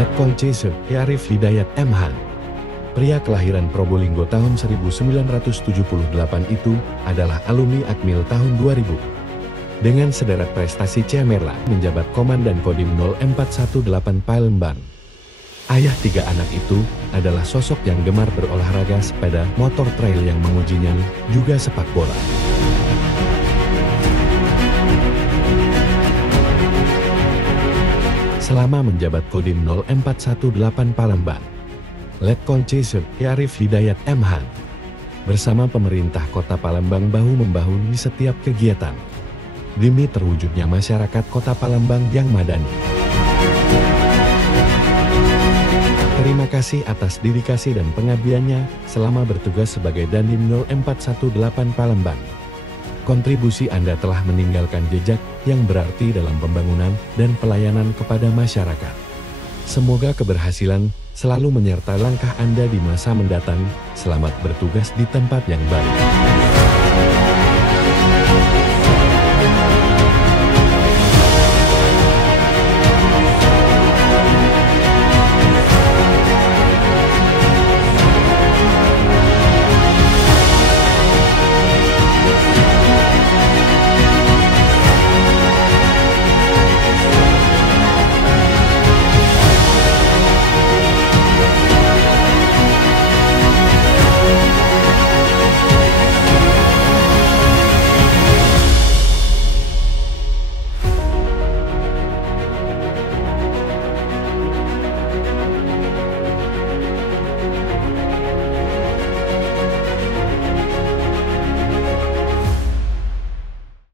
Letkol C. Arif Hidayat MH. Pria kelahiran Probolinggo tahun 1978 itu adalah alumni Akmil tahun 2000. Dengan sederet prestasi cemerlang menjabat Komandan Kodim 0418 Palembang. Ayah tiga anak itu adalah sosok yang gemar berolahraga sepeda, motor trail yang mengujinya, juga sepak bola. Selama menjabat Kodim 0418 Palembang, Letkol C. Arif Hidayat MH bersama pemerintah Kota Palembang bahu-membahu di setiap kegiatan demi terwujudnya masyarakat Kota Palembang yang madani. Terima kasih atas dedikasi dan pengabdiannya selama bertugas sebagai Dandim 0418 Palembang. Kontribusi Anda telah meninggalkan jejak yang berarti dalam pembangunan dan pelayanan kepada masyarakat. Semoga keberhasilan selalu menyertai langkah Anda di masa mendatang. Selamat bertugas di tempat yang baru.